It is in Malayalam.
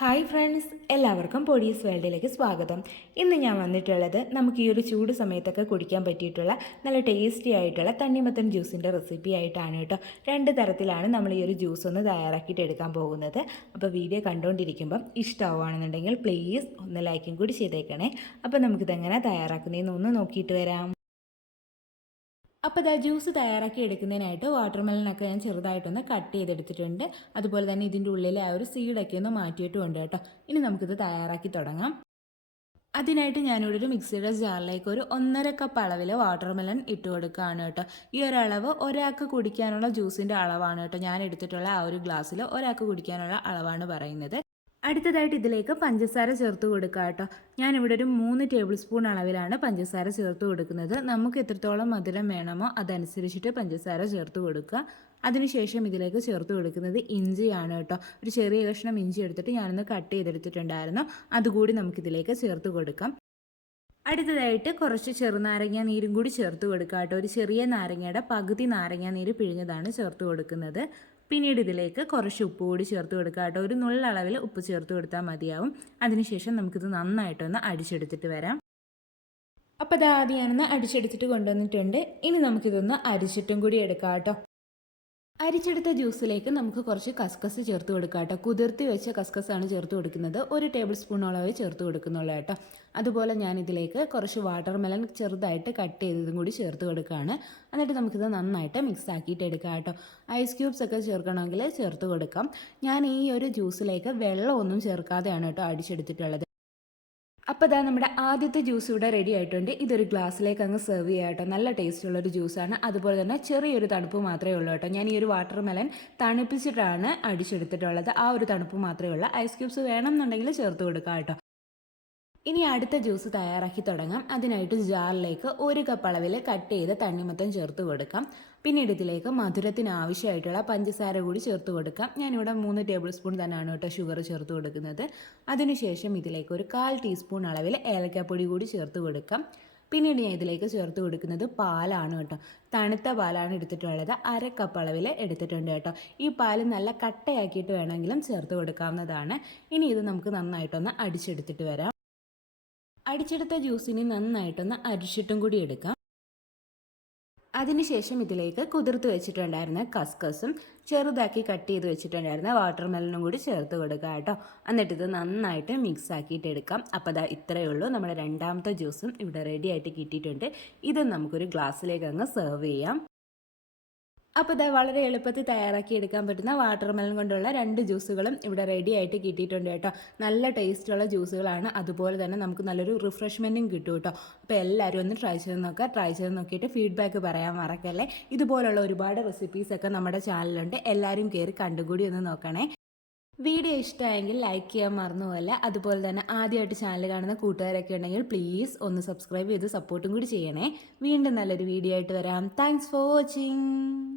ഹായ് ഫ്രണ്ട്സ് എല്ലാവർക്കും പൊടീസ് വേൾഡിലേക്ക് സ്വാഗതം. ഇന്ന് ഞാൻ വന്നിട്ടുള്ളത് നമുക്ക് ഈ ഒരു ചൂട് സമയത്തൊക്കെ കുടിക്കാൻ പറ്റിയിട്ടുള്ള നല്ല ടേസ്റ്റി ആയിട്ടുള്ള തണ്ണിമത്തൻ ജ്യൂസിന്റെ റെസിപ്പി ആയിട്ടാണ് കേട്ടോ. രണ്ട് തരത്തിലാണ് നമ്മൾ ഈ ഒരു ജ്യൂസ് ഒന്ന് തയ്യാറാക്കിയിട്ട് എടുക്കാൻ പോകുന്നത്. അപ്പോൾ വീഡിയോ കണ്ടുകൊണ്ടിരിക്കുമ്പം ഇഷ്ടമാവുകയാണെന്നുണ്ടെങ്കിൽ പ്ലീസ് ഒന്ന് ലൈക്കും കൂടി ചെയ്തേക്കണേ. അപ്പോൾ നമുക്കിതെങ്ങനെ തയ്യാറാക്കുന്നതെന്ന് ഒന്ന് നോക്കിയിട്ട് വരാം. അപ്പോൾ ഇതാ ജ്യൂസ് തയ്യാറാക്കി എടുക്കുന്നതിനായിട്ട് വാട്ടർ മെലനൊക്കെ ഞാൻ ചെറുതായിട്ടൊന്ന് കട്ട് ചെയ്തെടുത്തിട്ടുണ്ട്. അതുപോലെ തന്നെ ഇതിന്റെ ഉള്ളിലെ ആ ഒരു സീഡൊക്കെ ഒന്ന് മാറ്റിയിട്ടുമുണ്ട് കേട്ടോ. ഇനി നമുക്കിത് തയ്യാറാക്കി തുടങ്ങാം. അതിനായിട്ട് ഞാനിവിടെ ഒരു മിക്സിയുടെ ജാറിലേക്ക് ഒരു ഒന്നര കപ്പ് അളവിൽ വാട്ടർ മെലൺ ഇട്ട് കൊടുക്കുകയാണ് കേട്ടോ. ഈ ഒരളവ് ഒരാൾക്ക് കുടിക്കാനുള്ള ജ്യൂസിന്റെ അളവാണ് കേട്ടോ. ഞാൻ എടുത്തിട്ടുള്ള ആ ഒരു ഗ്ലാസ്സിൽ ഒരാൾക്ക് കുടിക്കാനുള്ള അളവാണ് പറയുന്നത്. അടുത്തതായിട്ട് ഇതിലേക്ക് പഞ്ചസാര ചേർത്ത് കൊടുക്കുക കേട്ടോ. ഞാനിവിടെ ഒരു മൂന്ന് ടേബിൾ സ്പൂൺ അളവിലാണ് പഞ്ചസാര ചേർത്ത് കൊടുക്കുന്നത്. നമുക്ക് എത്രത്തോളം മധുരം വേണമോ അതനുസരിച്ചിട്ട് പഞ്ചസാര ചേർത്ത് കൊടുക്കുക. അതിനുശേഷം ഇതിലേക്ക് ചേർത്ത് കൊടുക്കുന്നത് ഇഞ്ചിയാണ് കേട്ടോ. ഒരു ചെറിയ കഷ്ണം ഇഞ്ചി എടുത്തിട്ട് ഞാനൊന്ന് കട്ട് ചെയ്തെടുത്തിട്ടുണ്ടായിരുന്നു. അതുകൂടി നമുക്കിതിലേക്ക് ചേർത്ത് കൊടുക്കാം. അടുത്തതായിട്ട് കുറച്ച് ചെറുനാരങ്ങ നീരും കൂടി ചേർത്ത് കൊടുക്കുക കേട്ടോ. ഒരു ചെറിയ നാരങ്ങയുടെ പകുതി നാരങ്ങ നീര് പിഴിഞ്ഞതാണ് ചേർത്ത് കൊടുക്കുന്നത്. പിന്നീട് ഇതിലേക്ക് കുറച്ച് ഉപ്പ് കൂടി ചേർത്ത് കൊടുക്കുക കേട്ടോ. ഒരു നുള്ളളവിൽ ഉപ്പ് ചേർത്ത് കൊടുത്താൽ മതിയാവും. അതിനുശേഷം നമുക്കിത് നന്നായിട്ടൊന്ന് അടിച്ചെടുത്തിട്ട് വരാം. അപ്പോൾ അത് ആദ്യം ഞാനൊന്ന് അടിച്ചെടുത്തിട്ട് കൊണ്ടുവന്നിട്ടുണ്ട്. ഇനി നമുക്കിതൊന്ന് അരിച്ചിട്ടും കൂടി എടുക്കാം കേട്ടോ. അരിച്ചെടുത്ത ജ്യൂസിലേക്ക് നമുക്ക് കുറച്ച് കസ്കസ് ചേർത്ത് കൊടുക്കാം കേട്ടോ. കുതിർത്തി വെച്ച കസ്കസാണ് ചേർത്ത് കൊടുക്കുന്നത്. ഒരു ടേബിൾ സ്പൂണോളവേ ചേർത്ത് കൊടുക്കുന്നുള്ളൂ കേട്ടോ. അതുപോലെ ഞാൻ ഇതിലേക്ക് കുറച്ച് വാട്ടർ മെലൺ ചെറുതായിട്ട് കട്ട് ചെയ്തതും കൂടി ചേർത്ത് കൊടുക്കുകയാണ്. എന്നിട്ട് നമുക്കിത് നന്നായിട്ട് മിക്സ് ആക്കിയിട്ട് എടുക്കാം കേട്ടോ. ഐസ് ക്യൂബ്സ് ഒക്കെ ചേർക്കണമെങ്കിൽ ചേർത്ത് കൊടുക്കാം. ഞാൻ ഈ ഒരു ജ്യൂസിലേക്ക് വെള്ളമൊന്നും ചേർക്കാതെയാണ് കേട്ടോ അടിച്ചെടുത്തിട്ടുള്ളത്. അപ്പോൾ ഇതാ നമ്മുടെ ആദ്യത്തെ ജ്യൂസ് ഇവിടെ റെഡി ആയിട്ടുണ്ട്. ഇതൊരു ഗ്ലാസ്സിലേക്ക് അങ്ങ് സെർവ് ചെയ്യാം കേട്ടോ. നല്ല ടേസ്റ്റ് ഉള്ളൊരു ജ്യൂസാണ് അതുപോലെ തന്നെ ചെറിയൊരു തണുപ്പ് മാത്രമേ ഉള്ളൂ കേട്ടോ. ഞാൻ ഈ ഒരു വാട്ടർ മെലൻ തണുപ്പിച്ചിട്ടാണ് അടിച്ചെടുത്തിട്ടുള്ളത്. ആ ഒരു തണുപ്പ് മാത്രമേ ഉള്ളൂ. ഐസ് ക്യൂബ്സ് വേണമെന്നുണ്ടെങ്കിൽ ചേർത്ത് കൊടുക്കാം കേട്ടോ. ഇനി അടുത്ത ജ്യൂസ് തയ്യാറാക്കി തുടങ്ങാം. അതിനായിട്ട് ജാറിലേക്ക് ഒരു കപ്പ് അളവിൽ കട്ട് ചെയ്ത് തണ്ണിമത്തം ചേർത്ത് കൊടുക്കാം. പിന്നീട് ഇതിലേക്ക് മധുരത്തിന് ആവശ്യമായിട്ടുള്ള പഞ്ചസാര കൂടി ചേർത്ത് കൊടുക്കാം. ഞാനിവിടെ മൂന്ന് ടേബിൾ സ്പൂൺ തന്നെയാണ് കേട്ടോ ഷുഗർ ചേർത്ത് കൊടുക്കുന്നത്. അതിനുശേഷം ഇതിലേക്ക് ഒരു കാൽ ടീസ്പൂൺ അളവിൽ ഏലക്കാപ്പൊടി കൂടി ചേർത്ത് കൊടുക്കാം. പിന്നീട് ഞാൻ ഇതിലേക്ക് ചേർത്ത് കൊടുക്കുന്നത് പാലാണ് കേട്ടോ. തണുത്ത പാലാണ് എടുത്തിട്ടുള്ളത്. അര കപ്പ് അളവിൽ എടുത്തിട്ടുണ്ട് കേട്ടോ. ഈ പാൽ നല്ല കട്ടയാക്കിയിട്ട് വേണമെങ്കിലും ചേർത്ത് കൊടുക്കാവുന്നതാണ്. ഇനി ഇത് നമുക്ക് നന്നായിട്ടൊന്ന് അടിച്ചെടുത്തിട്ട് വരാം. അടിച്ചെടുത്ത ജ്യൂസിനെ നന്നായിട്ടൊന്ന് അരിച്ചിട്ടും കൂടി എടുക്കാം. അതിനുശേഷം ഇതിലേക്ക് കുതിർത്ത് വെച്ചിട്ടുണ്ടായിരുന്ന കസ്കസും ചെറുതാക്കി കട്ട് ചെയ്ത് വെച്ചിട്ടുണ്ടായിരുന്ന വാട്ടർമെലനും കൂടി ചേർത്ത് കൊടുക്കുക കേട്ടോ. എന്നിട്ട് ഇത് നന്നായിട്ട് മിക്സ് ആക്കിയിട്ട് എടുക്കാം. അപ്പോൾ അതാ ഇത്രയേ ഉള്ളൂ. നമ്മുടെ രണ്ടാമത്തെ ജ്യൂസും ഇവിടെ റെഡി ആയിട്ട് കിട്ടിയിട്ടുണ്ട്. ഇത് നമുക്കൊരു ഗ്ലാസ്സിലേക്ക് അങ്ങ് സെർവ് ചെയ്യാം. അപ്പോൾ ഇതാ വളരെ എളുപ്പത്തിൽ തയ്യാറാക്കി എടുക്കാൻ പറ്റുന്ന വാട്ടർ മെലൺ കൊണ്ടുള്ള രണ്ട് ജ്യൂസുകളും ഇവിടെ റെഡി ആയിട്ട് കിട്ടിയിട്ടുണ്ട് കേട്ടോ. നല്ല ടേസ്റ്റുള്ള ജ്യൂസുകളാണ് അതുപോലെ തന്നെ നമുക്ക് നല്ലൊരു റിഫ്രഷ്മെന്റും കിട്ടും കേട്ടോ. അപ്പോൾ എല്ലാവരും ഒന്ന് ട്രൈ ചെയ്ത് നോക്കുക. ട്രൈ ചെയ്ത് നോക്കിയിട്ട് ഫീഡ്ബാക്ക് പറയാൻ മറക്കല്ലേ. ഇതുപോലുള്ള ഒരുപാട് റെസിപ്പീസൊക്കെ നമ്മുടെ ചാനലുണ്ട് എല്ലാവരും കയറി കണ്ടുകൂടി ഒന്ന് നോക്കണേ. വീഡിയോ ഇഷ്ടമായെങ്കിൽ ലൈക്ക് ചെയ്യാൻ മറന്നുപോലെ അതുപോലെ തന്നെ ആദ്യമായിട്ട് ചാനൽ കാണുന്ന കൂട്ടുകാരൊക്കെ ഉണ്ടെങ്കിൽ പ്ലീസ് ഒന്ന് സബ്സ്ക്രൈബ് ചെയ്ത് സപ്പോർട്ടും കൂടി ചെയ്യണേ. വീണ്ടും നല്ലൊരു വീഡിയോ ആയിട്ട് വരാം. Thanks for watching